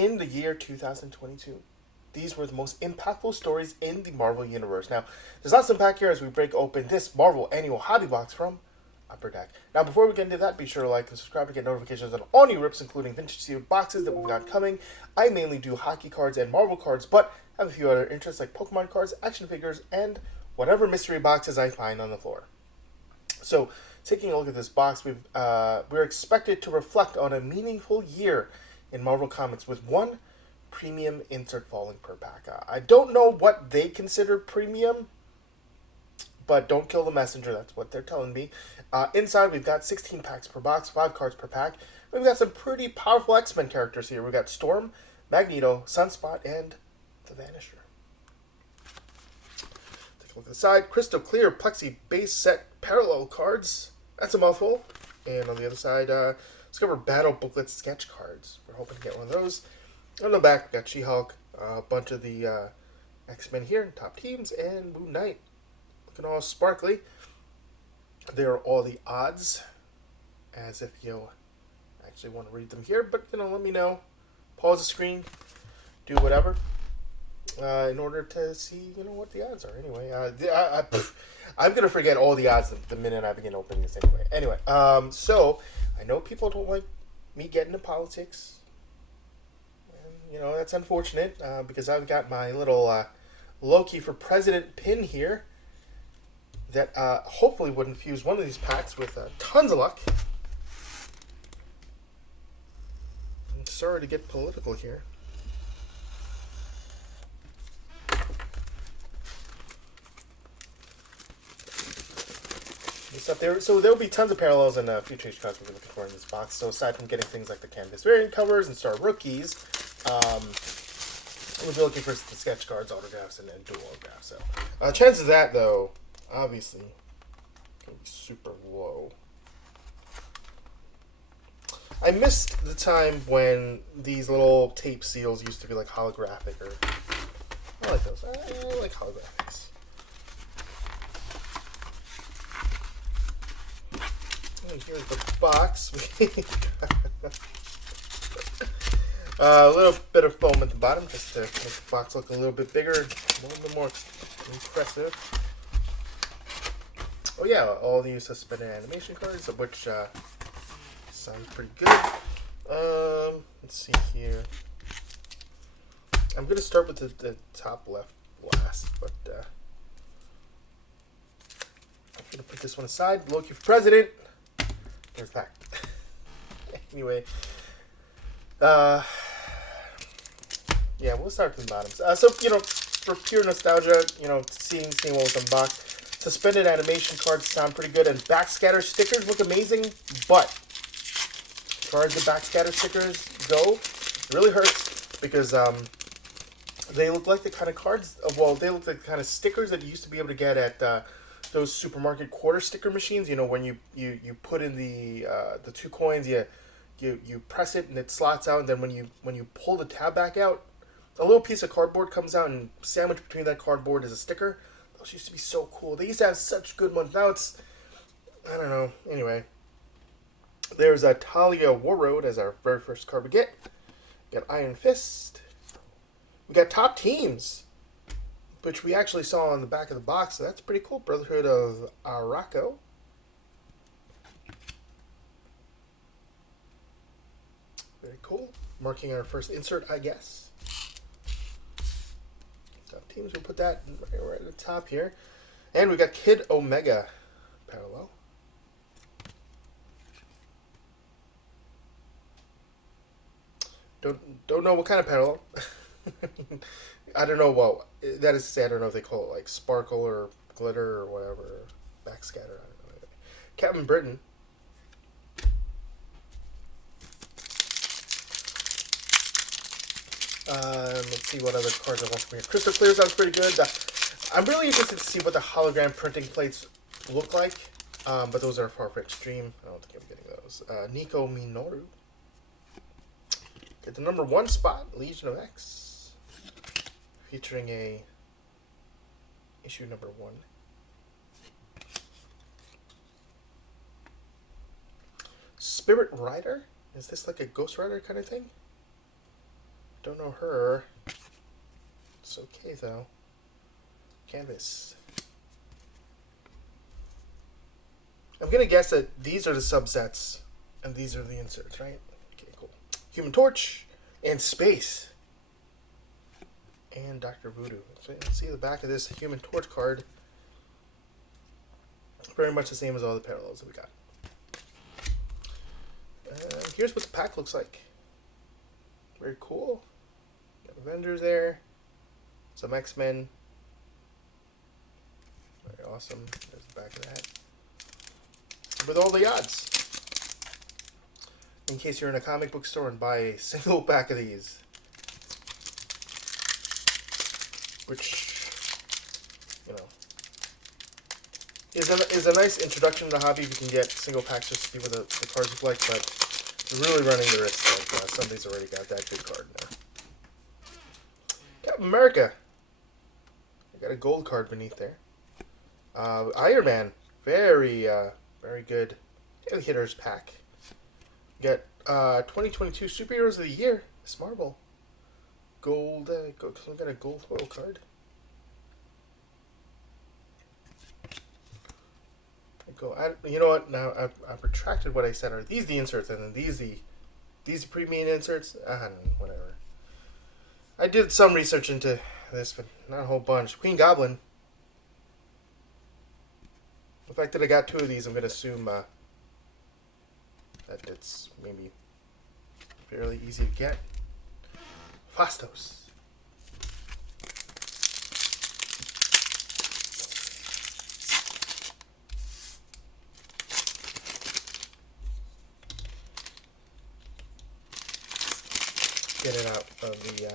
in the year 2022. These were the most impactful stories in the Marvel Universe. Now, there's lots to unpack here as we break open this Marvel Annual Hobby Box from Upper Deck. Now, before we get into that, be sure to like and subscribe to get notifications on all new rips, including vintage sealed boxes that we've got coming. I mainly do hockey cards and Marvel cards, but have a few other interests like Pokemon cards, action figures, and whatever mystery boxes I find on the floor. So, taking a look at this box, we're expected to reflect on a meaningful year in Marvel Comics with one premium insert falling per pack. I don't know what they consider premium, but don't kill the messenger. That's what they're telling me. Inside, we've got 16 packs per box, 5 cards per pack. We've got some pretty powerful X-Men characters here. We've got Storm, Magneto, Sunspot, and the Vanisher. Take a look at the side. Crystal Clear Plexi base set parallel cards. That's a mouthful. And on the other side, Discover Battle Booklet sketch cards. We're hoping to get one of those. On the back, we got She-Hulk, a bunch of the X-Men here, top teams, and Moon Knight. Looking all sparkly. There are all the odds, as if you actually want to read them here. But, let me know. Pause the screen. Do whatever. In order to see, what the odds are. Anyway, I'm going to forget all the odds the minute I begin opening this anyway. Anyway, so, I know people don't like me getting into politics. That's unfortunate because I've got my little Loki for President pin here that hopefully would infuse one of these packs with tons of luck. I'm sorry to get political here. Stuff there. So there'll be tons of parallels and future issue cards we'll be looking for in this box. So aside from getting things like the Canvas variant covers and Star Rookies, we'll be looking for the sketch cards, autographs, and dual autographs. So chances of that, though, obviously, going to be super low. I missed the time when these little tape seals used to be like holographic. I like those. I like holographics. And here's the box. A little bit of foam at the bottom just to make the box look a little bit bigger, a little bit more impressive. Oh yeah, all these suspended animation cards, of which sounds pretty good. Let's see here. I'm going to start with the top left last, but I'm going to put this one aside. Loki for President. There's that. Anyway. Yeah, we'll start from the bottoms. So, for pure nostalgia, seeing what was unboxed, suspended animation cards sound pretty good, and backscatter stickers look amazing, but as far as the backscatter stickers go, it really hurts because they look like the kind of cards, they look like the kind of stickers that you used to be able to get at those supermarket quarter sticker machines. When you put in the 2 coins, you press it and it slots out, and then when you pull the tab back out, a little piece of cardboard comes out, and sandwiched between that cardboard is a sticker. Those used to be so cool. They used to have such good ones. Now it's, I don't know. Anyway, there's a Talia Warroad as our very first card we get. We got Iron Fist. We got Top Teams, which we actually saw on the back of the box, so that's pretty cool. Brotherhood of Arakko. Very cool. Marking our first insert, I guess. Top Teams, we'll put that right at the top here. And we got Kid Omega parallel. Don't know what kind of parallel. I don't know. Well, that is to say, I don't know if they call it like sparkle or glitter or whatever. Backscatter. I don't know. Captain Britain. Let's see what other cards I want from here. Crystal Clear sounds pretty good. I'm really interested to see what the hologram printing plates look like. But those are far-fetched dream. I don't think I'm getting those. Nico Minoru. Get the number 1 spot, Legion of X. Featuring a issue number 1. Spirit Rider? Is this like a Ghost Rider kind of thing? Don't know her. It's okay though. Canvas. I'm gonna guess that these are the subsets and these are the inserts, right? Okay, cool. Human Torch and Space. And Dr. Voodoo. So let's see the back of this Human Torch card. Very much the same as all the parallels that we got. Here's what the pack looks like. Very cool. Got Avengers there. Some X-Men. Very awesome. There's the back of that. With all the odds. In case you're in a comic book store and buy a single pack of these. Which, you know, is a nice introduction to the hobby if you can get single packs just to see what the cards look like, but you're really running the risk that somebody's already got that good card now. Captain America. I got a gold card beneath there. Iron Man. Very good hitters pack. You got 2022 Superheroes of the Year. Miss Marvel. Gold. We got a gold foil card. You know what? Now I've retracted what I said. Are these the inserts, and then these pre-made inserts? Whatever. I did some research into this, but not a whole bunch. Queen Goblin. The fact that I got two of these, I'm gonna assume that it's maybe fairly easy to get. Fastos. Get it out of the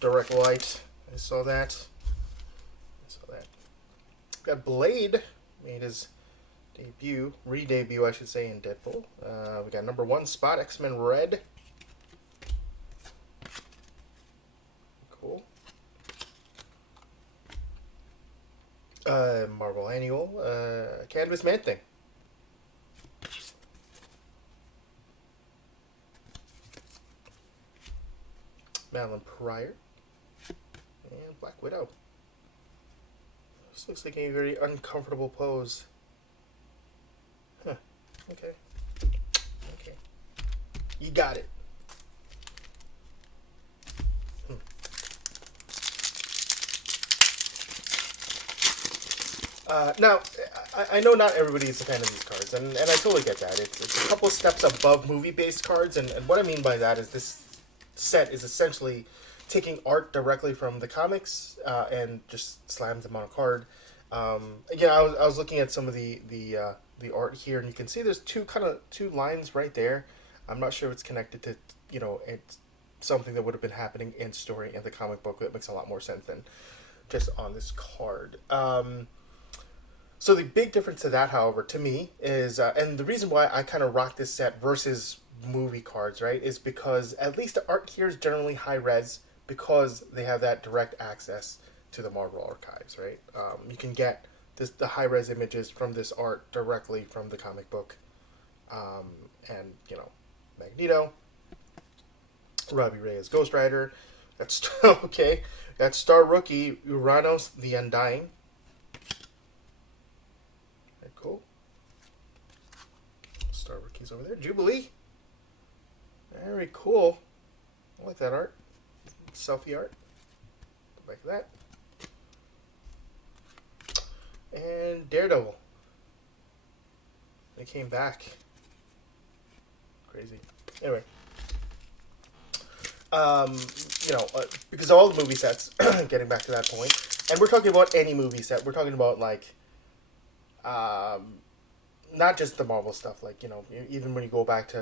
direct light. I saw that. Got Blade, made his re-debut, I should say, in Deadpool. We got number 1 spot, X-Men Red. Cool. Marvel Annual, Canvas Man-Thing. Madeline Pryor. And Black Widow. This looks like a very uncomfortable pose. Huh. Okay. You got it. Now, I know not everybody is a fan of these cards, and I totally get that. It's a couple steps above movie-based cards, and what I mean by that is this set is essentially taking art directly from the comics and just slams them on a card. Again, I was looking at some of the art here, and you can see there's two lines right there. I'm not sure if it's connected to, it's something that would have been happening in story in the comic book. That makes a lot more sense than just on this card. So the big difference to that, however, to me is, and the reason why I kind of rock this set versus movie cards, right, is because at least the art here is generally high res because they have that direct access to the Marvel archives, right? You can get the high res images from this art directly from the comic book, and Magneto, Robbie Reyes, Ghost Rider. That's okay. That's Star Rookie, Uranos the Undying. Very cool. Star Rookie's over there. Jubilee. Very cool. I like that art. Selfie art. Go back to that. And Daredevil. They came back. Crazy. Anyway. Because all the movie sets, getting back to that point, and we're talking about any movie set. We're talking about not just the Marvel stuff. Even when you go back to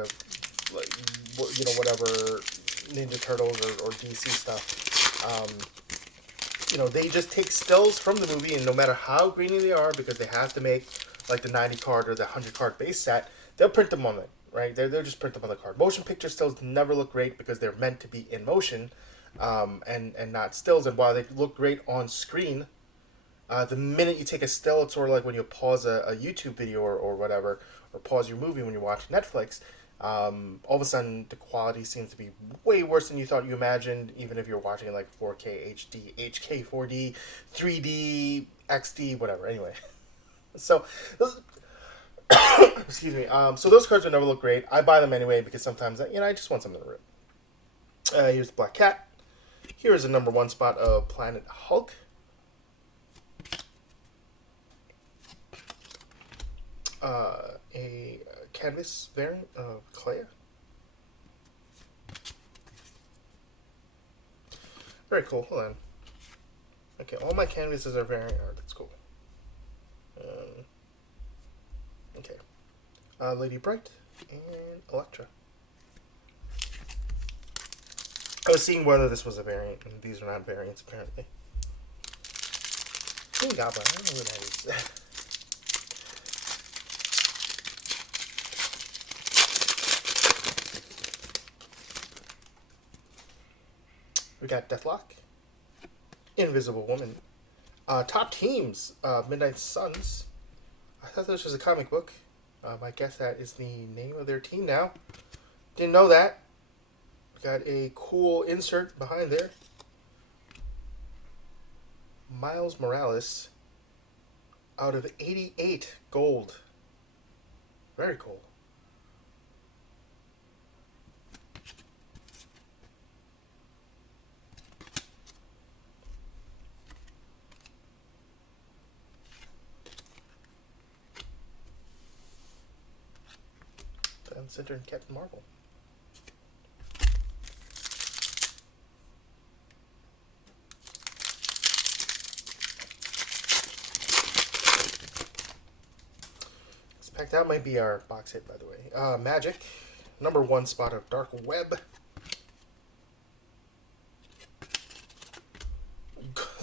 whatever Ninja Turtles or DC stuff, they just take stills from the movie, and no matter how grainy they are, because they have to make the 90 card or the 100 card base set, they'll print them on it. Right, they'll just print them on the card. Motion picture stills never look great because they're meant to be in motion, and not stills. And while they look great on screen, the minute you take a still, it's sort of like when you pause a YouTube video or whatever, or pause your movie when you're watching Netflix. All of a sudden, the quality seems to be way worse than you thought you imagined, even if you're watching like 4K HD, HK 4D, 3D, XD, whatever. Anyway, so those, excuse me. So those cards would never look great. I buy them anyway because sometimes I just want something to rip. Here's the Black Cat. Here is the number 1 spot of Planet Hulk. A canvas variant of Clea. Very cool. Hold on. Okay, all my canvases are variant art. That's cool. Okay. Lady Bright and Electra. I was seeing whether this was a variant, and these are not variants apparently. Green Goblin. I don't know who that is. We got Deathlock, Invisible Woman, Top Teams, Midnight Suns. I thought this was a comic book. I guess that is the name of their team now. Didn't know that. Got a cool insert behind there. Miles Morales out of 88 gold. Very cool. And Center and Captain Marvel. That might be our box hit, by the way. Magic, number 1 spot of Dark Web.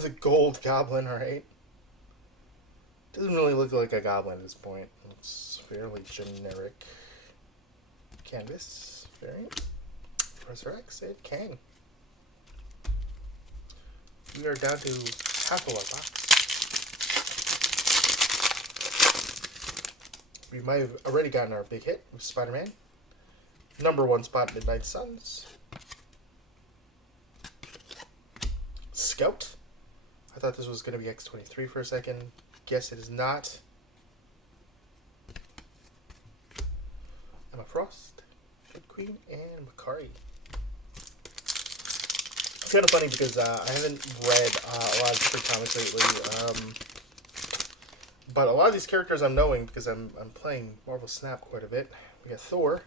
The Gold Goblin, alright. Doesn't really look like a goblin at this point. Looks fairly generic. Canvas, variant. Professor X, and Kang. We are down to half of our box. We might have already gotten our big hit with Spider-Man. Number 1 spot, Midnight Suns. Scout. I thought this was going to be X-23 for a second. Guess it is not. Emma Frost, Kid Queen, and Makari. It's kind of funny because I haven't read a lot of different comics lately. But a lot of these characters I'm knowing because I'm playing Marvel Snap quite a bit. We got Thor,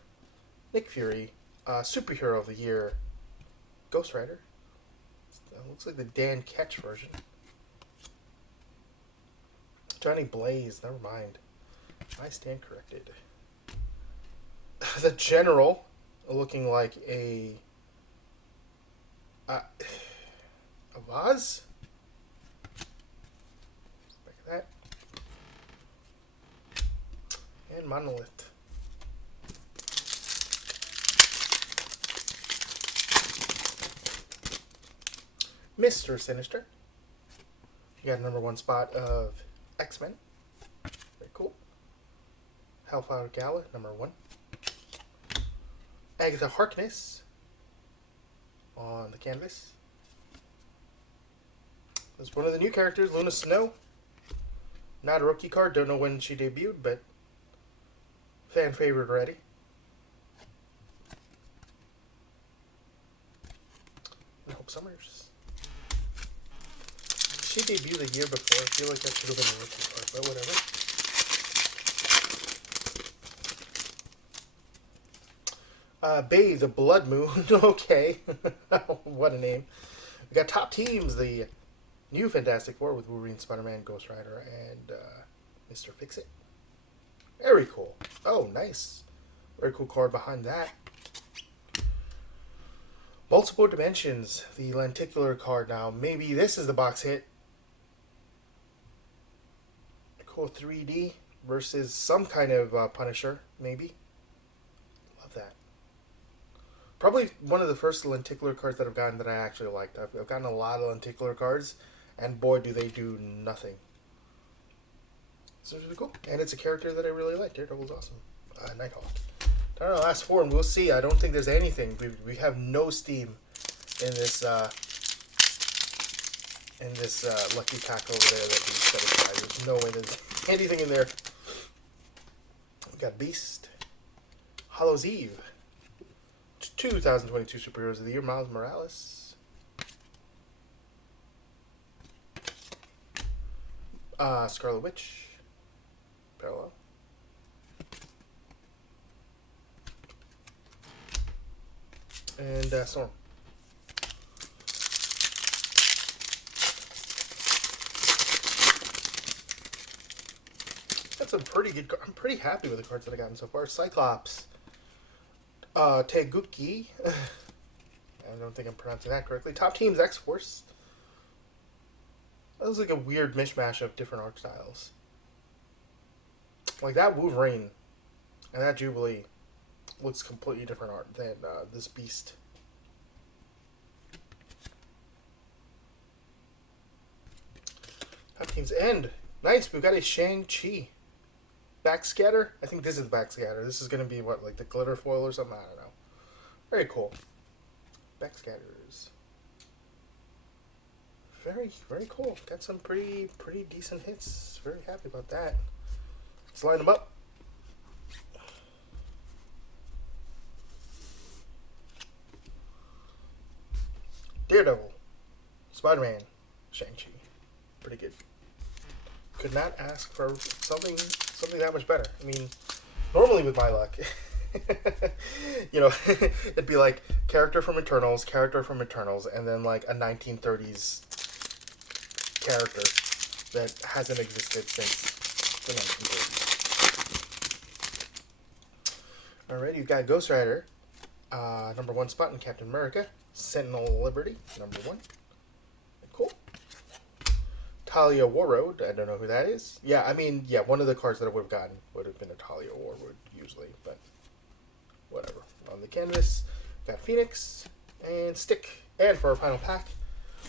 Nick Fury, Superhero of the Year, Ghost Rider. Looks like the Dan Ketch version. Johnny Blaze, never mind. I stand corrected. The General, looking like a vase. Look at that. And Monolith. Mr. Sinister. You got number 1 spot of X-Men. Very cool. Hellfire Gala, number 1. Agatha Harkness on the canvas. There's one of the new characters, Luna Snow. Not a rookie card, don't know when she debuted, but fan favorite already. And Hope Summers. She debuted the year before. I feel like that should have been a rookie card, but whatever. Bay the Blood Moon. Okay. What a name. We got Top Teams, the new Fantastic Four with Wolverine, Spider-Man, Ghost Rider, and Mr. Fix-It. Very cool. Oh, nice. Very cool card behind that. Multiple Dimensions, the lenticular card now. Maybe this is the box hit. Cool 3D versus some kind of Punisher, maybe. Love that. Probably one of the first lenticular cards that I've gotten that I actually liked. I've gotten a lot of lenticular cards, and boy, do they do nothing. So it's really cool. And it's a character that I really like. Daredevil's awesome. Nighthawk. I don't know, last four, and we'll see. I don't think there's anything. We have no steam in this lucky pack over there that we set aside. There's no way there's anything in there. We got Beast, Hollow's Eve, 2022 Superheroes of the Year, Miles Morales, Scarlet Witch, Parallel, and Storm. That's a pretty good card. I'm pretty happy with the cards that I gotten so far. Cyclops, Teguki. I don't think I'm pronouncing that correctly. Top Teams X-Force. That was like a weird mishmash of different art styles. Like that Wolverine and that Jubilee looks completely different art than this Beast. Top Teams End. Nice, we've got a Shang-Chi. Backscatter? I think this is the backscatter. This is going to be what, like the glitter foil or something? I don't know. Very cool. Backscatters. Very, very cool. Got some pretty decent hits. Very happy about that. Let's line them up. Daredevil. Spider-Man. Shang-Chi. Pretty good. Could not ask for something that much better. I mean, normally with my luck, you know, it'd be like character from Eternals, and then like a 1930s character that hasn't existed since the 1930s. Alright, you've got Ghost Rider, number 1 spot in Captain America, Sentinel Liberty, number 1. Cool. Talia Warroad, I don't know who that is. Yeah, I mean, yeah, one of the cards that I would have gotten would have been a Talia Warroad usually, but whatever. On the canvas, got Phoenix and Stick. And for our final pack,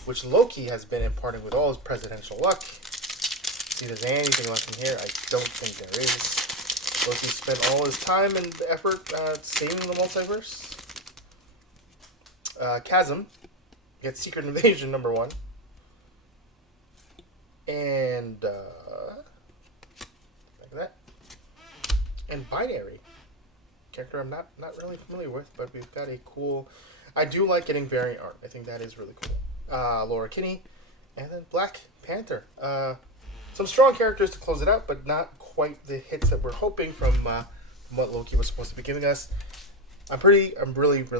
which Loki has been imparting with all his presidential luck. See if there's anything left in here. I don't think there is. Loki spent all his time and effort saving the multiverse. Chasm gets Secret Invasion number 1. And like that. And Binary. Character I'm not really familiar with, but we've got a cool. I do like getting variant art. I think that is really cool. Laura Kinney, and then Black Panther. Some strong characters to close it out, but not quite the hits that we're hoping from what Loki was supposed to be giving us. I'm really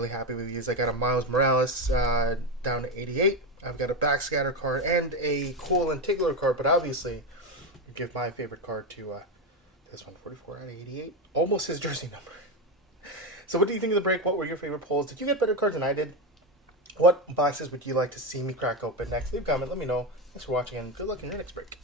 happy with these. I got a Miles Morales down to 88. I've got a Backscatter card and a cool lenticular card, but obviously, I give my favorite card to this one, 44 out of 88. Almost his jersey number. So what do you think of the break? What were your favorite pulls? Did you get better cards than I did? What boxes would you like to see me crack open next? Leave a comment. Let me know. Thanks for watching, and good luck in your next break.